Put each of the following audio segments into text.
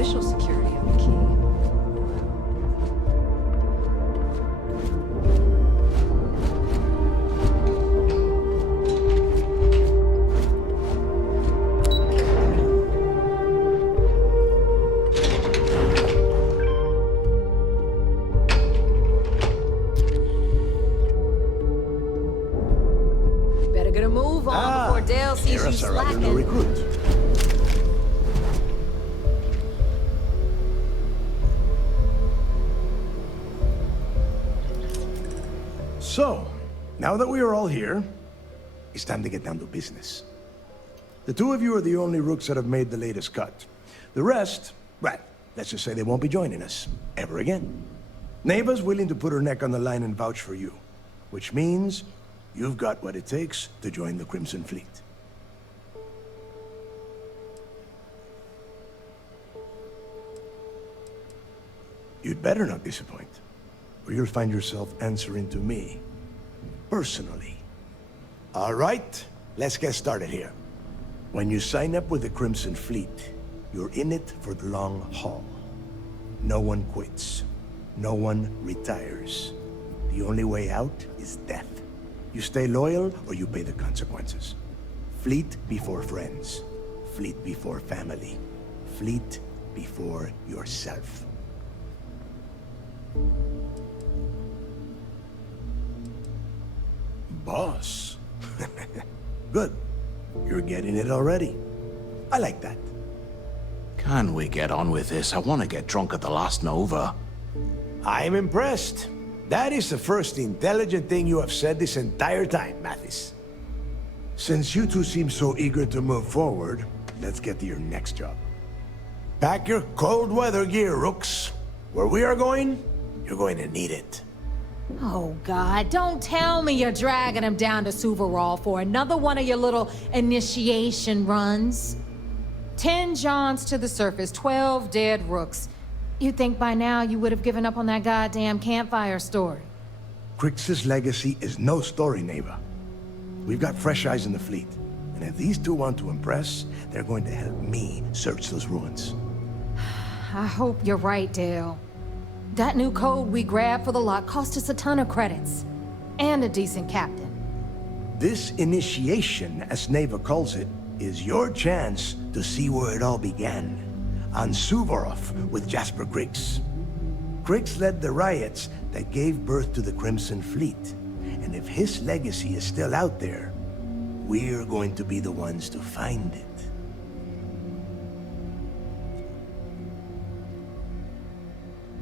official security of the key. Better get a move on before Dale sees you slacking. Recruit. So, now that we are all here, it's time to get down to business. The two of you are the only rooks that have made the latest cut. The rest, well, let's just say they won't be joining us ever again. Neva's willing to put her neck on the line and vouch for you, which means you've got what it takes to join the Crimson Fleet. You'd better not disappoint, or you'll find yourself answering to me, personally. All right, let's get started here. When you sign up with the Crimson Fleet, you're in it for the long haul. No one quits. No one retires. The only way out is death. You stay loyal, or you pay the consequences. Fleet before friends. Fleet before family. Fleet before yourself. Boss. Good. You're getting it already. I like that. Can we get on with this? I want to get drunk at the last Nova. I'm impressed. That is the first intelligent thing you have said this entire time, Mathis. Since you two seem so eager to move forward, let's get to your next job. Pack your cold weather gear, Rooks. Where we are going, you're going to need it. Oh, God, don't tell me you're dragging him down to Suvarol for another one of your little initiation runs. 10 Johns to the surface, 12 dead Rooks. You'd think by now you would have given up on that goddamn campfire story. Crix's legacy is no story, Neva. We've got fresh eyes in the fleet. And if these two want to impress, they're going to help me search those ruins. I hope you're right, Dale. That new code we grabbed for the lot cost us a ton of credits. And a decent captain. This initiation, as Neva calls it, is your chance to see where it all began. On Suvorov with Jasper Crix. Crix led the riots that gave birth to the Crimson Fleet. And if his legacy is still out there, we're going to be the ones to find it.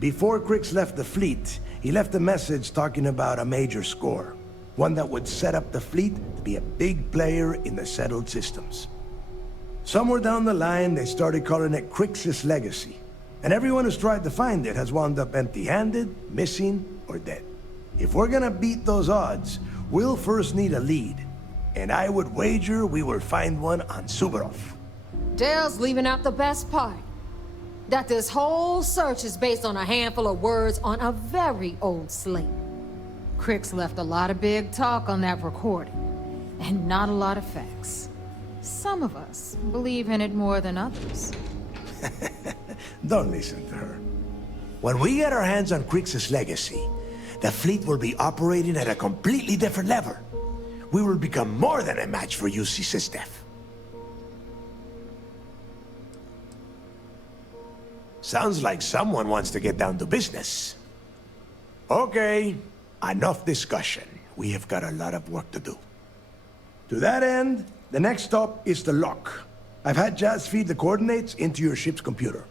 Before Crix left the fleet, he left a message talking about a major score. One that would set up the fleet to be a big player in the settled systems. Somewhere down the line, they started calling it Crix's legacy. And everyone who's tried to find it has wound up empty-handed, missing, or dead. If we're gonna beat those odds, we'll first need a lead. And I would wager we will find one on Suvorov. Dale's leaving out the best part. That this whole search is based on a handful of words on a very old slate. Crix left a lot of big talk on that recording, and not a lot of facts. Some of us believe in it more than others. Don't listen to her. When we get our hands on Crix's legacy, the fleet will be operating at a completely different level. We will become more than a match for UC Systef. Sounds like someone wants to get down to business. Okay, enough discussion. We have got a lot of work to do. To that end, the next stop is the lock. I've had Jazz feed the coordinates into your ship's computer.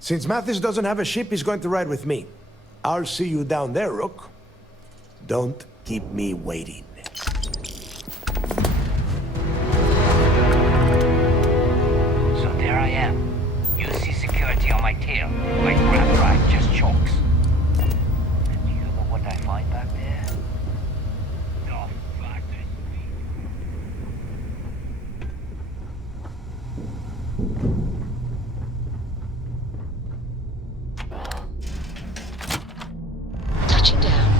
Since Mathis doesn't have a ship, he's going to ride with me. I'll see you down there, Rook. Don't keep me waiting. So there I am. UC security on my tail. My grab drive just chokes. And do you know what I find back there? The fucking... Touching down.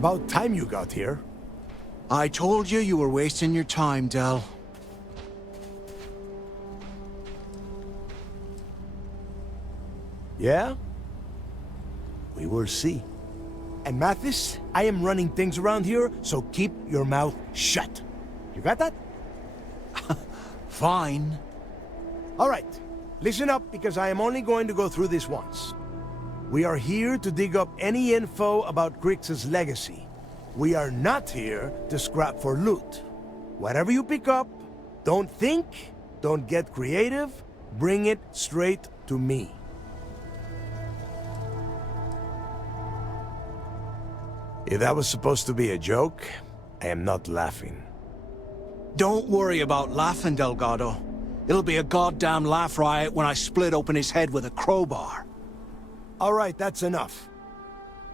About time you got here. I told you were wasting your time, Del. Yeah? We will see. And Mathis, I am running things around here, so keep your mouth shut. You got that? Fine. All right. Listen up, because I am only going to go through this once. We are here to dig up any info about Crix's legacy. We are not here to scrap for loot. Whatever you pick up, don't think, don't get creative, bring it straight to me. If that was supposed to be a joke, I am not laughing. Don't worry about laughing, Delgado. It'll be a goddamn laugh riot when I split open his head with a crowbar. All right, that's enough.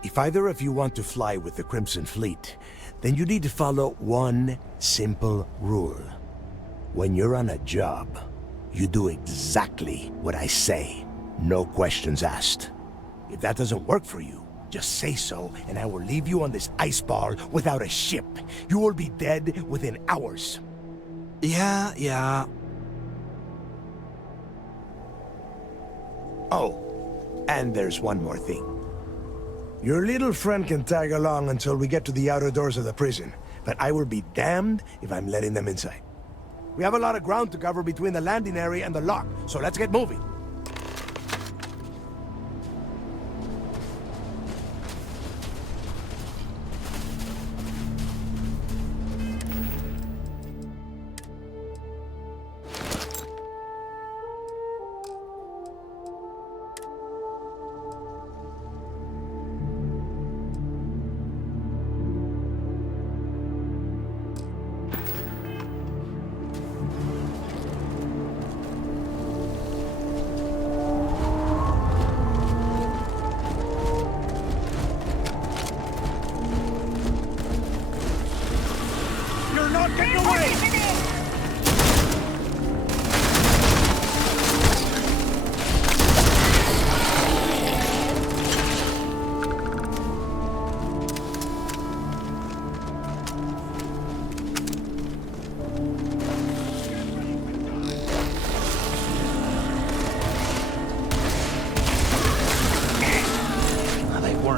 If either of you want to fly with the Crimson Fleet, then you need to follow one simple rule. When you're on a job, you do exactly what I say. No questions asked. If that doesn't work for you, just say so, and I will leave you on this ice ball without a ship. You will be dead within hours. Yeah. Oh, and there's one more thing. Your little friend can tag along until we get to the outer doors of the prison, but I will be damned if I'm letting them inside. We have a lot of ground to cover between the landing area and the lock, so let's get moving.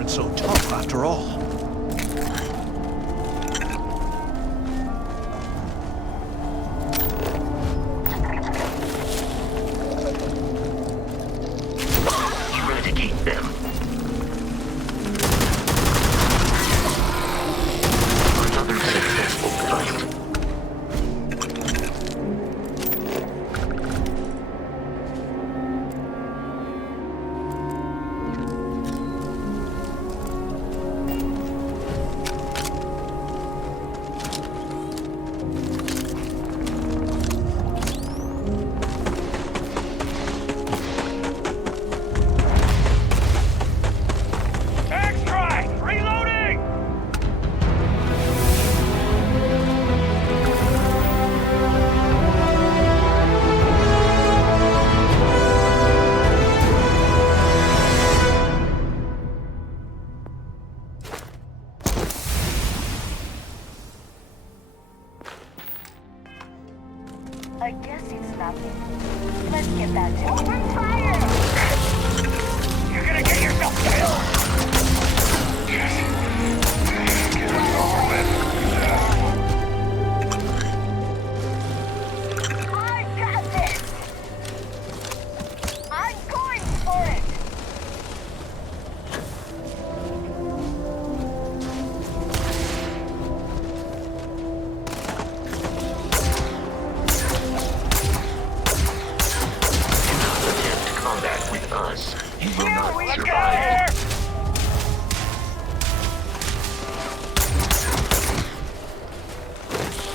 So tough after all. Eradicate them. Another successful fight. I guess it's nothing. Let's get back to open fire! You're gonna get yourself killed! Get it over with. I got this! I'm going for it! Combat with us. You will Here not we survive.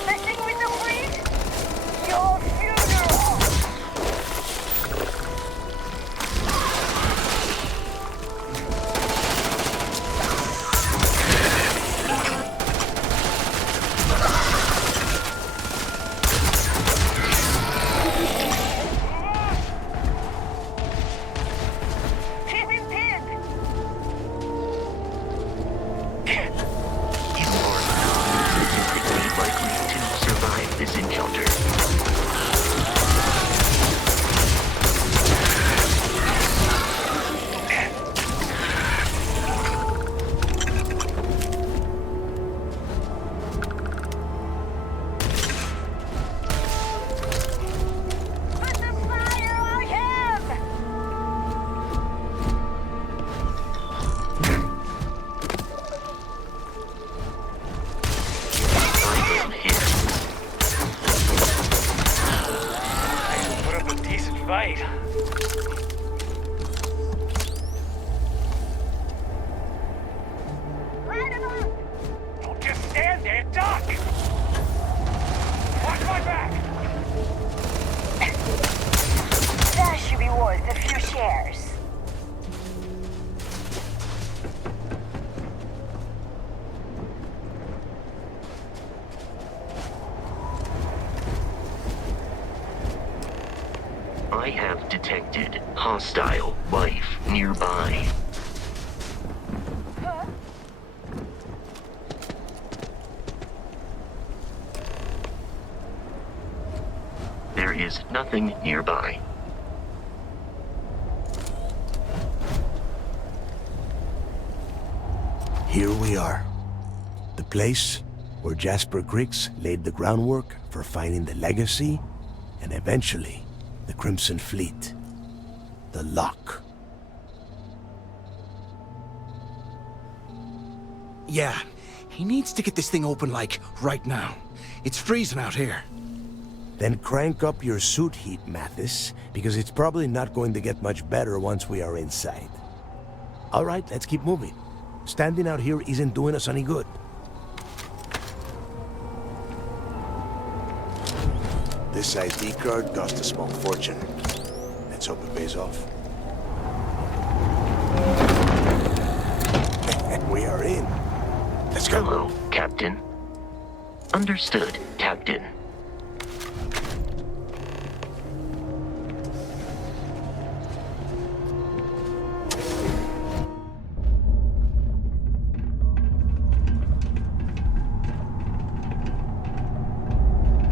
Messing with the fleet? Your funeral! Pin and pin! Right. Don't just stand there, duck! Watch my back! That should be worth a few shares. I have detected hostile life nearby. There is nothing nearby. Here we are. The place where Jasper Griggs laid the groundwork for finding the legacy and eventually the Crimson Fleet. The lock. Yeah, he needs to get this thing open, like, right now. It's freezing out here. Then crank up your suit heat, Mathis, because it's probably not going to get much better once we are inside. All right, let's keep moving. Standing out here isn't doing us any good. This ID card cost a small fortune. Let's hope it pays off. We are in. Let's go. Hello, Captain. Understood, Captain.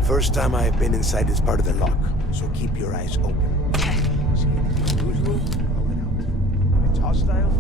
First time I have been inside this part of the lock, so keep your eyes open. See anything unusual? Roll it out. If it's hostile,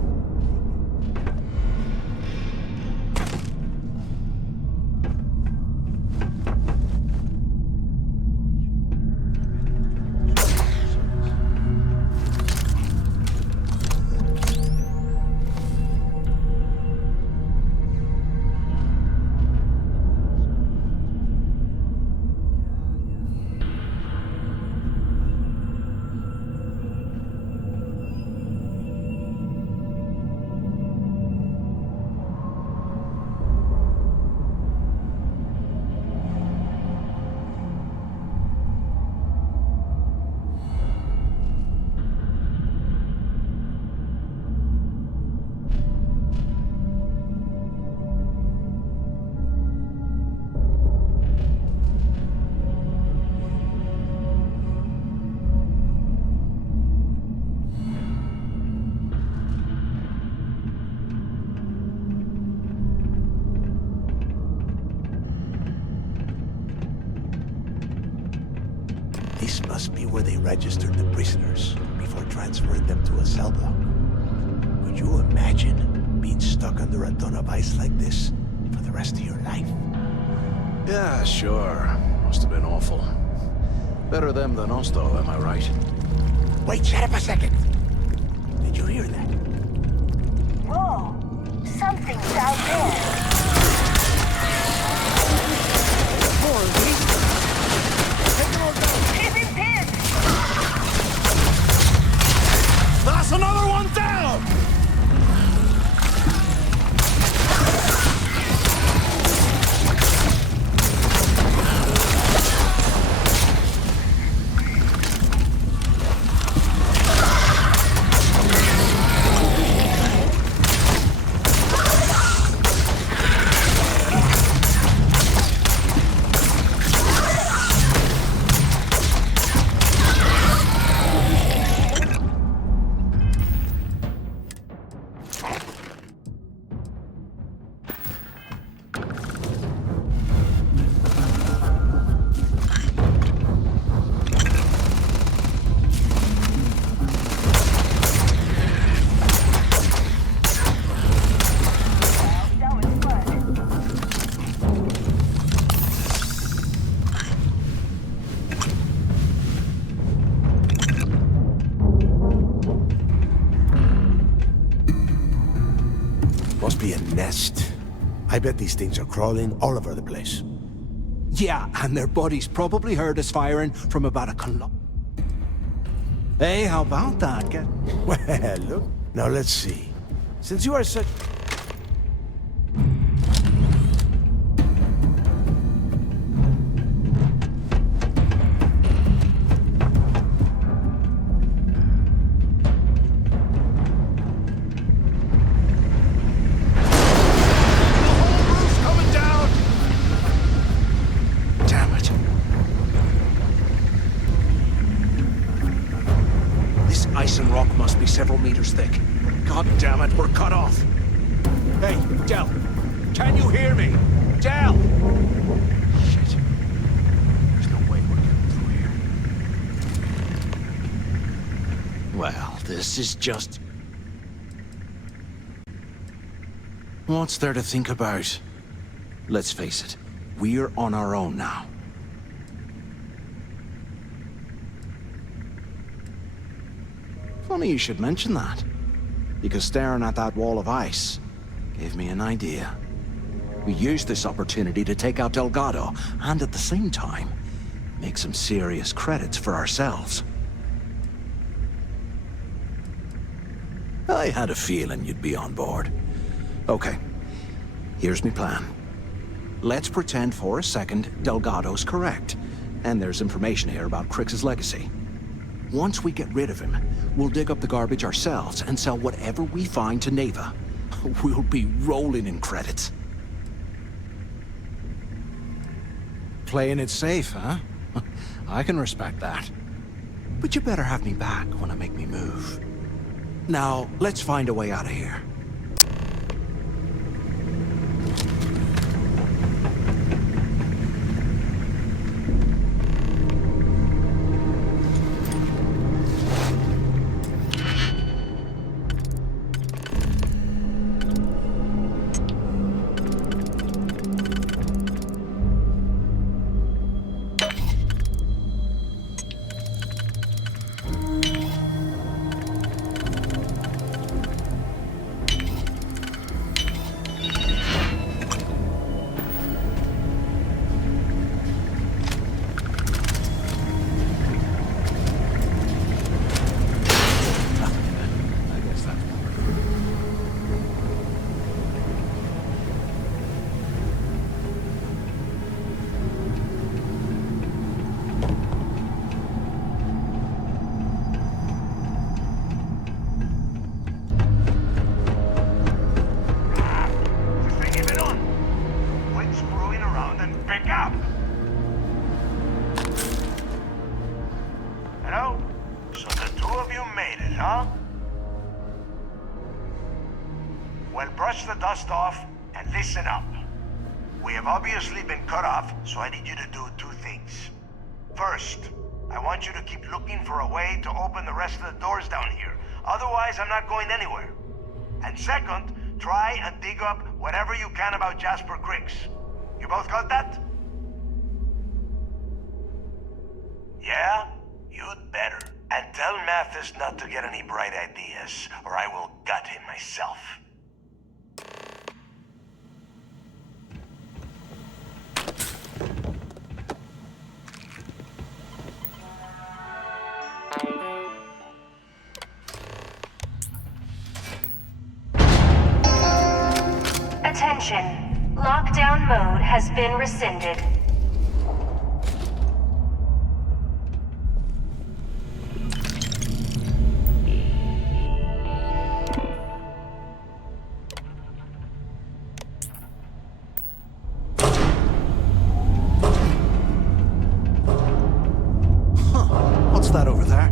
this must be where they registered the prisoners before transferring them to a cell block. Could you imagine being stuck under a ton of ice like this for the rest of your life? Yeah, sure. Must have been awful. Better them than us, though, am I right? Wait, shut up a second. Did you hear that? Whoa, something's out there. Keep him pinned! That's another one down! Must be a nest. I bet these things are crawling all over the place. Yeah, and their buddies probably heard us firing from about a Hey, how about that? Well, look. Now let's see. Since you are such... Several meters thick. God damn it, we're cut off. Hey, Del, can you hear me? Del! Shit. There's no way we're getting through here. Well, this is just... What's there to think about? Let's face it, we're on our own now. Funny you should mention that, because staring at that wall of ice gave me an idea. We used this opportunity to take out Delgado, and at the same time, make some serious credits for ourselves. I had a feeling you'd be on board. Okay, here's my plan. Let's pretend for a second Delgado's correct, and there's information here about Crix's legacy. Once we get rid of him, we'll dig up the garbage ourselves and sell whatever we find to Nave. We'll be rolling in credits. Playing it safe, huh? I can respect that. But you better have me back when I make me move. Now, let's find a way out of here. Listen up. We have obviously been cut off, so I need you to do two things. First, I want you to keep looking for a way to open the rest of the doors down here. Otherwise, I'm not going anywhere. And second, try and dig up whatever you can about Jasper Crix. You both got that? Yeah? You'd better. And tell Mathis not to get any bright ideas, or I will gut him myself. Attention. Lockdown mode has been rescinded. What's that over there?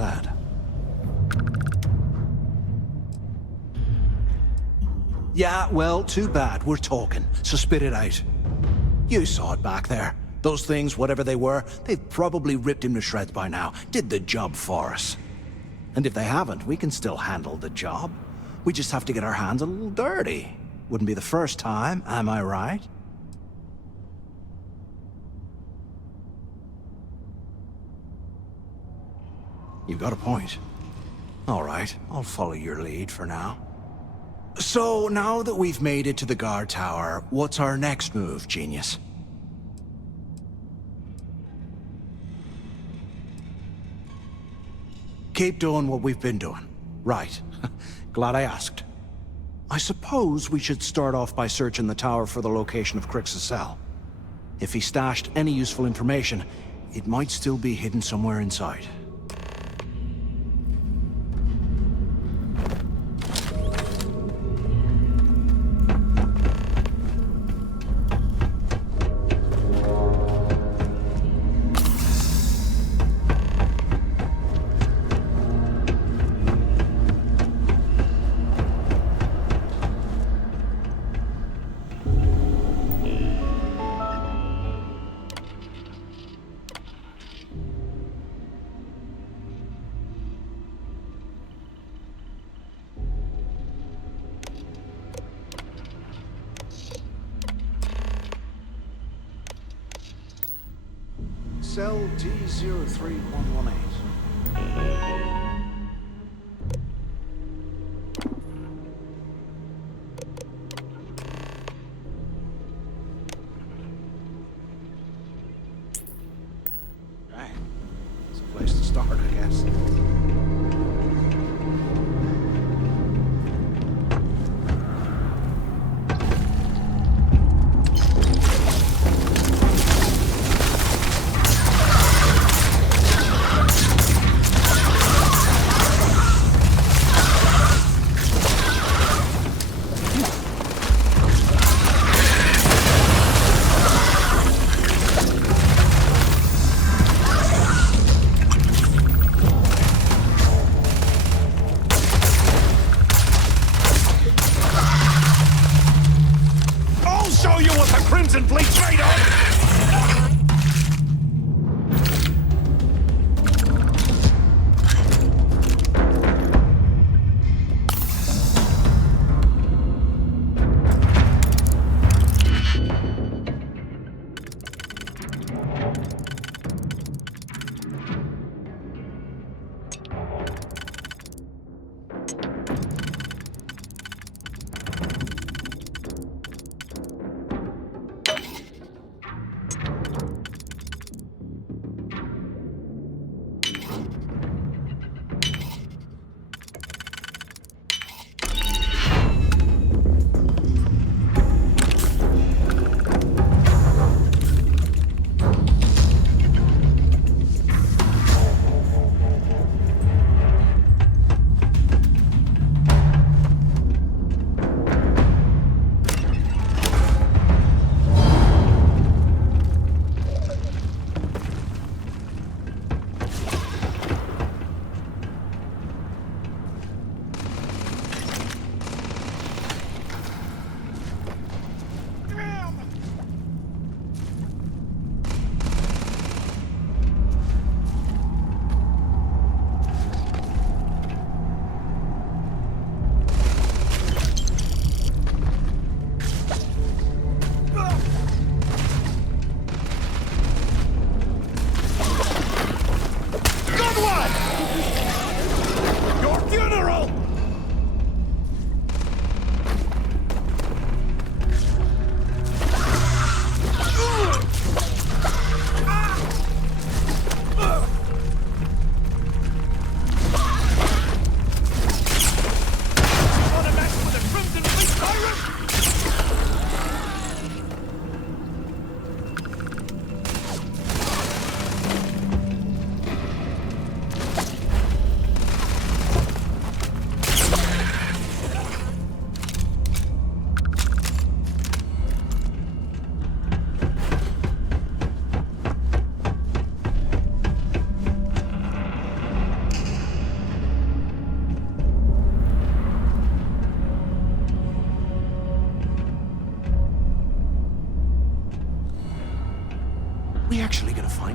said. Yeah, well, too bad. We're talking, so spit it out. You saw it back there. Those things, whatever they were, they've probably ripped him to shreds by now. Did the job for us. And if they haven't, we can still handle the job. We just have to get our hands a little dirty. Wouldn't be the first time, am I right? You've got a point. All right, I'll follow your lead for now. So, now that we've made it to the guard tower, what's our next move, genius? Keep doing what we've been doing. Right. Glad I asked. I suppose we should start off by searching the tower for the location of Crix's cell. If he stashed any useful information, it might still be hidden somewhere inside. Cell D03118. Right. It's a place to start, I guess.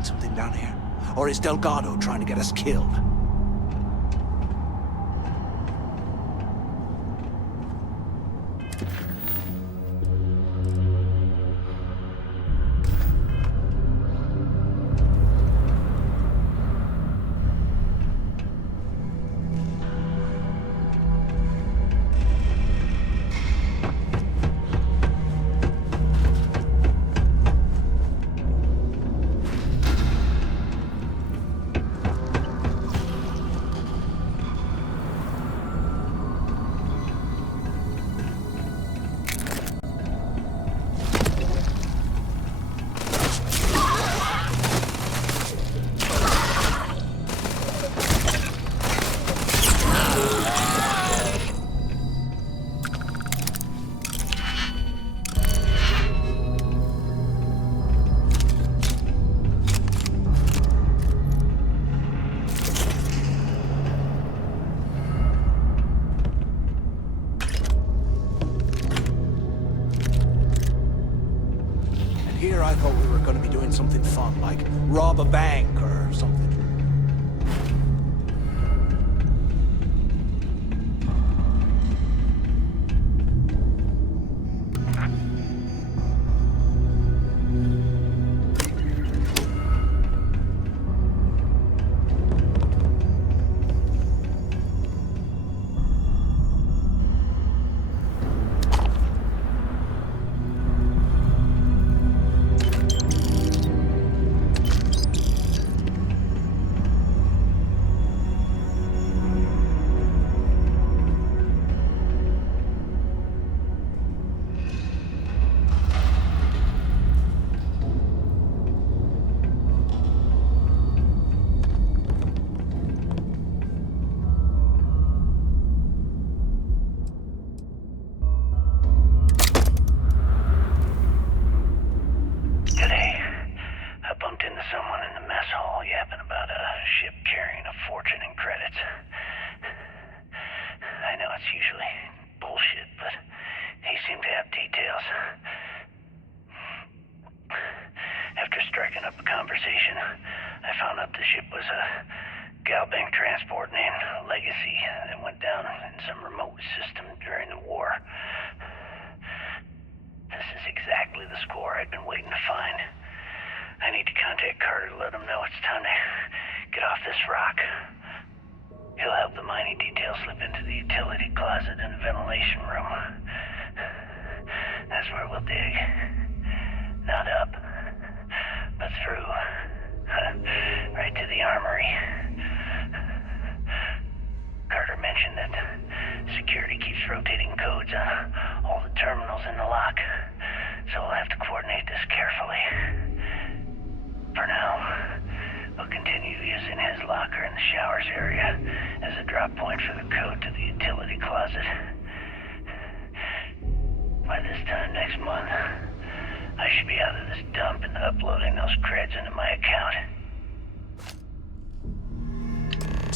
something down here? Or is Delgado trying to get us killed? I thought we were going to be doing something fun, like rob a bank or something.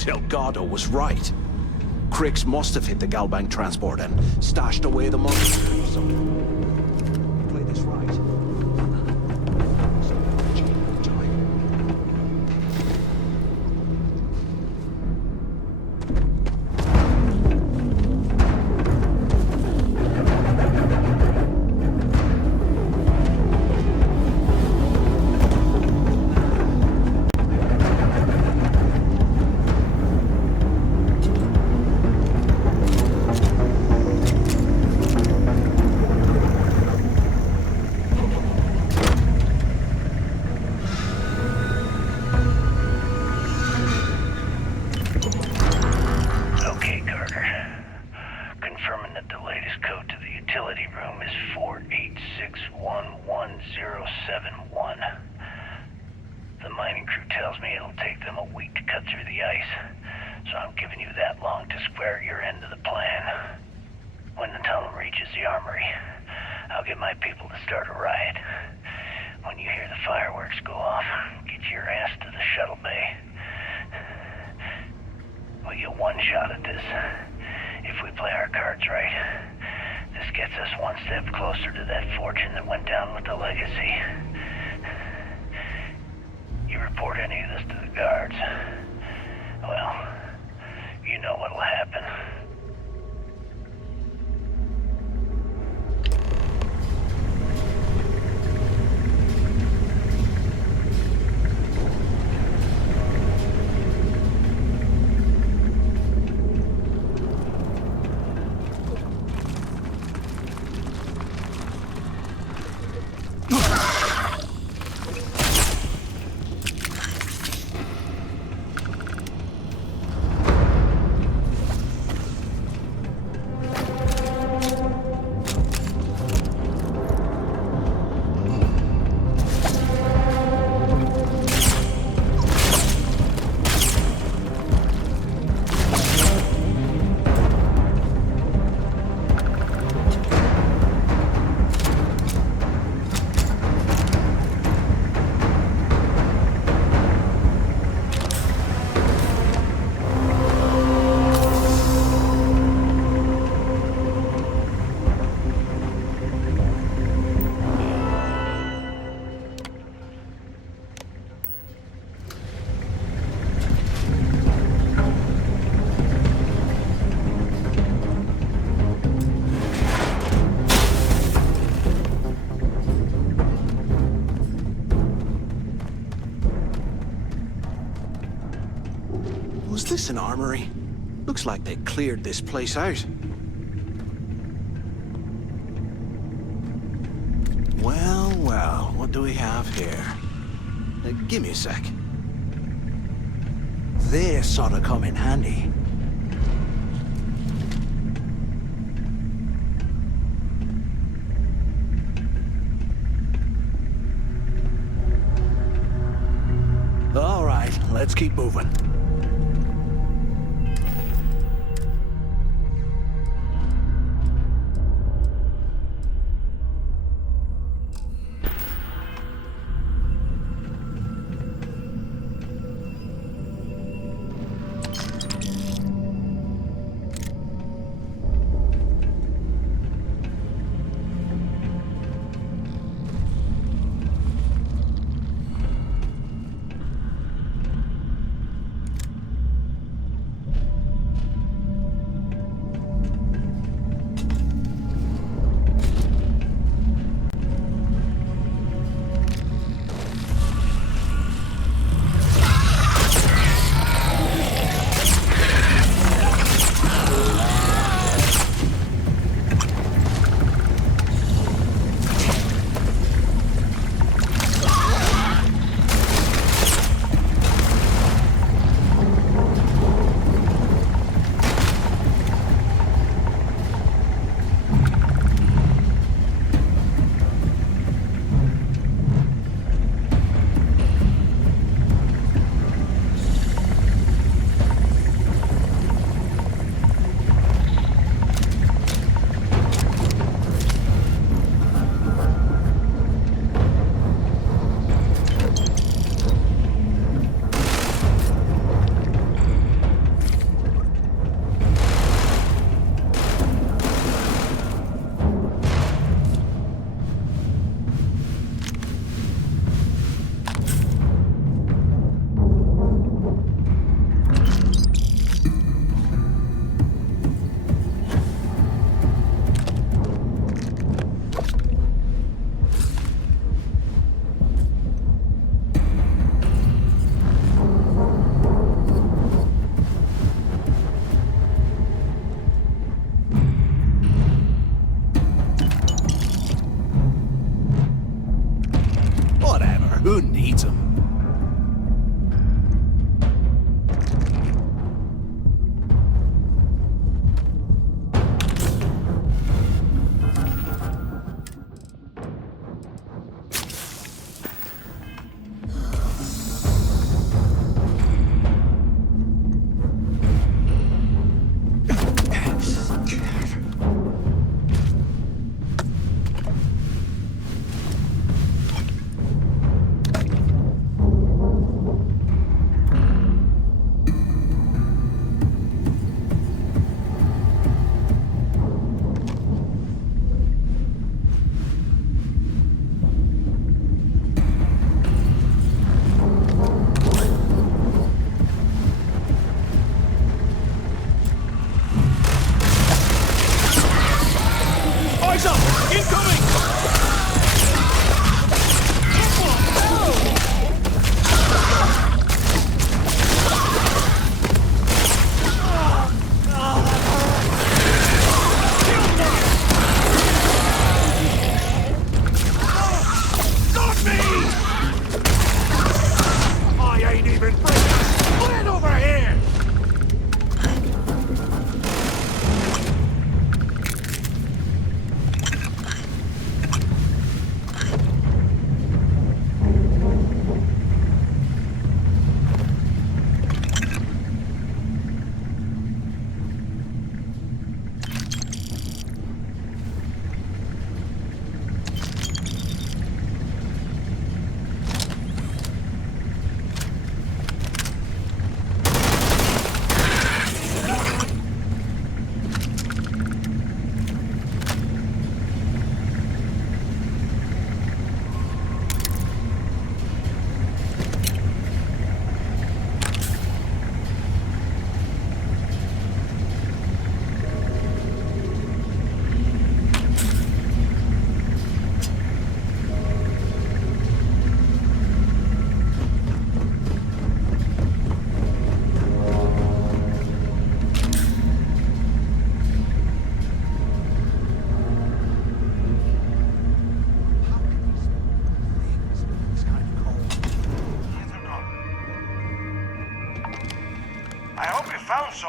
Delgado was right. Crix must have hit the Galbank transport and stashed away the money. So, play this right. report any of this to the guards, well, you know what'll happen. Was this an armory? Looks like they cleared this place out. Well, well, what do we have here? Give me a sec. This ought to come in handy. All right, let's keep moving.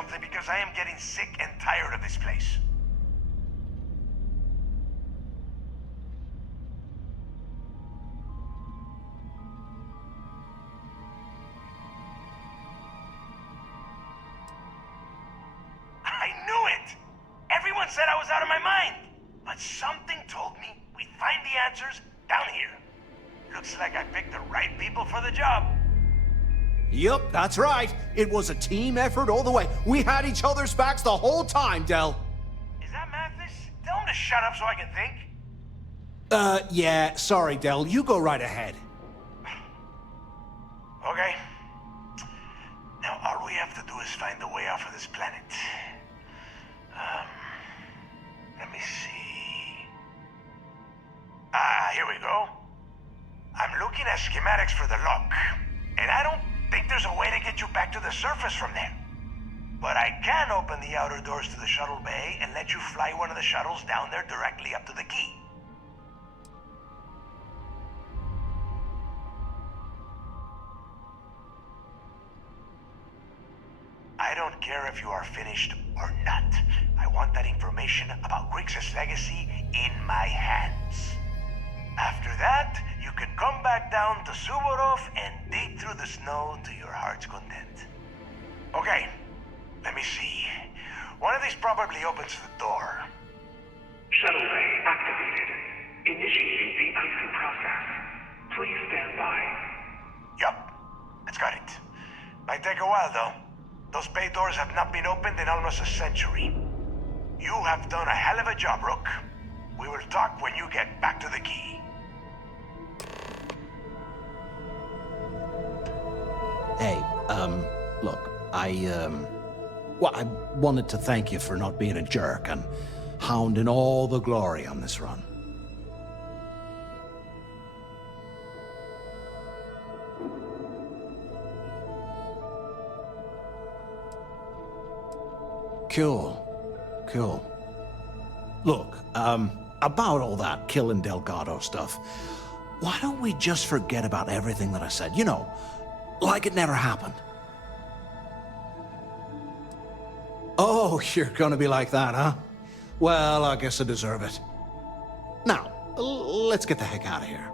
something because I am getting sick and tired of this place. I knew it! Everyone said I was out of my mind! But something told me we'd find the answers down here. Looks like I picked the right people for the job. Yup, that's right. It was a team effort all the way. We had each other's backs the whole time, Del. Is that Mathis? Tell him to shut up so I can think. Yeah, sorry, Del. You go right ahead. Okay. Now all we have to do is find the way off of this planet. Let me see. Here we go. I'm looking at schematics for the lock, and I don't think there's a way to get you back to the surface from there. But I can open the outer doors to the shuttle bay and let you fly one of the shuttles down there directly up to the key. I don't care if you are finished or not. I want that information about Grixis' legacy in my hands. After that, you can come back down to Suvorov and dig through the snow to your heart's content. Okay, let me see. One of these probably opens the door. Shuttle bay activated. Initiating the icing process. Please stand by. Yup, it's got it. Might take a while though. Those bay doors have not been opened in almost a century. You have done a hell of a job, Rook. We will talk when you get back to the key. Hey, look, well, I wanted to thank you for not being a jerk and hounding all the glory on this run. Cool. Look, about all that killing Delgado stuff, why don't we just forget about everything that I said? You know, like it never happened. Oh, you're gonna be like that, huh? Well, I guess I deserve it. Now, let's get the heck out of here.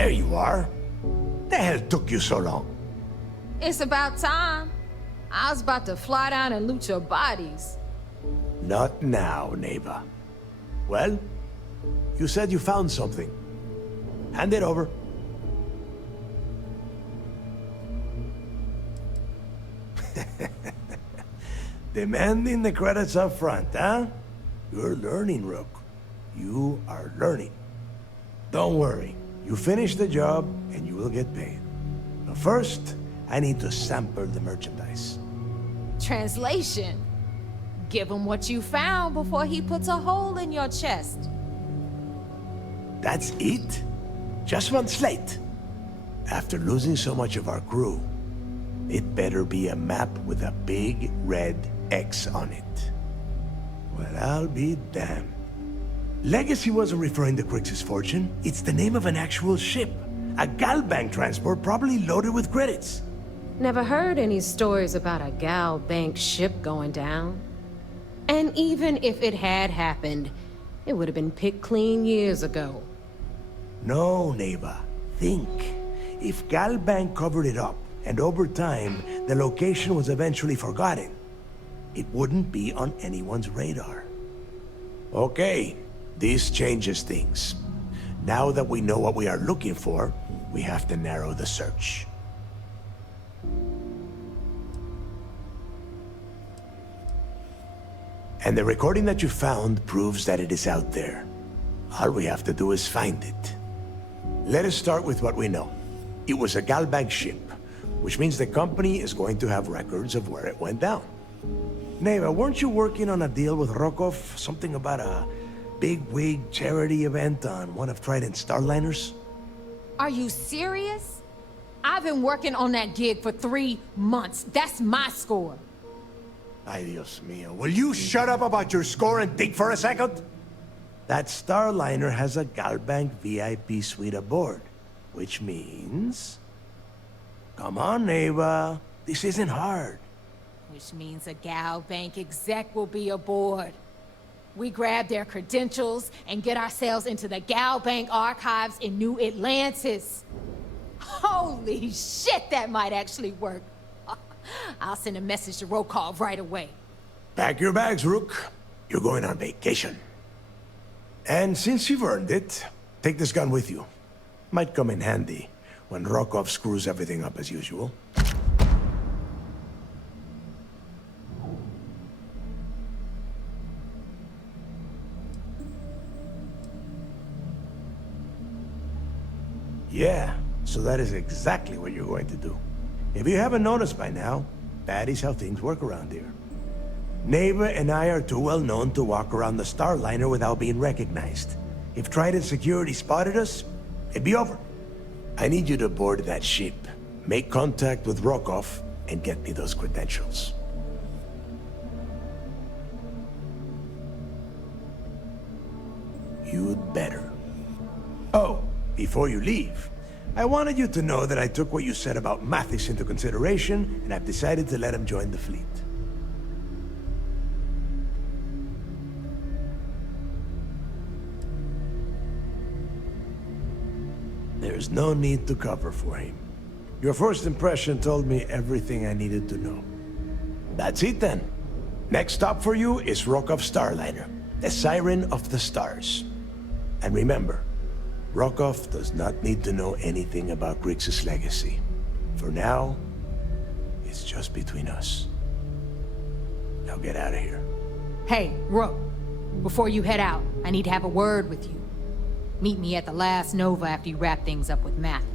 There you are. The hell took you so long? It's about time. I was about to fly down and loot your bodies. Not now, neighbor. Well, you said you found something. Hand it over. Demanding the credits up front, huh? You're learning, Rook. You are learning. Don't worry. You finish the job, and you will get paid. But first, I need to sample the merchandise. Translation. Give him what you found before he puts a hole in your chest. That's it? Just one slate? After losing so much of our crew, it better be a map with a big red X on it. Well, I'll be damned. Legacy wasn't referring to Crix's fortune. It's the name of an actual ship. A Galbank transport probably loaded with credits. Never heard any stories about a Gal Bank ship going down. And even if it had happened, it would have been picked clean years ago. No, neighbor. Think. If Galbank covered it up, and over time, the location was eventually forgotten, it wouldn't be on anyone's radar. Okay, this changes things. Now that we know what we are looking for, we have to narrow the search. And the recording that you found proves that it is out there. All we have to do is find it. Let us start with what we know. It was a Galbank ship, which means the company is going to have records of where it went down. Neva, weren't you working on a deal with Rokov? Something about a big-wig charity event on one of Trident's Starliners? Are you serious? I've been working on that gig for 3 months. That's my score. Ay, Dios mío. Will you shut up about your score and think for a second? That Starliner has a Galbank VIP suite aboard, which means... Come on, Neva. This isn't hard. Which means a Gal Bank exec will be aboard. We grab their credentials and get ourselves into the Gal Bank archives in New Atlantis. Holy shit, that might actually work. I'll send a message to Rokov right away. Pack your bags, Rook. You're going on vacation. And since you've earned it, take this gun with you. Might come in handy when Rokov screws everything up as usual. Yeah, so that is exactly what you're going to do. If you haven't noticed by now, that is how things work around here. Neighbor and I are too well known to walk around the Starliner without being recognized. If Trident security spotted us, it'd be over. I need you to board that ship, make contact with Rokov, and get me those credentials. You'd better. Oh, before you leave, I wanted you to know that I took what you said about Mathis into consideration, and I've decided to let him join the fleet. There's no need to cover for him. Your first impression told me everything I needed to know. That's it then. Next stop for you is Rokov Starliner, the Siren of the Stars. And remember, Rokov does not need to know anything about Grix's legacy. For now, it's just between us. Now get out of here. Hey, Rook, before you head out, I need to have a word with you. Meet me at the last Nova after you wrap things up with Mathis.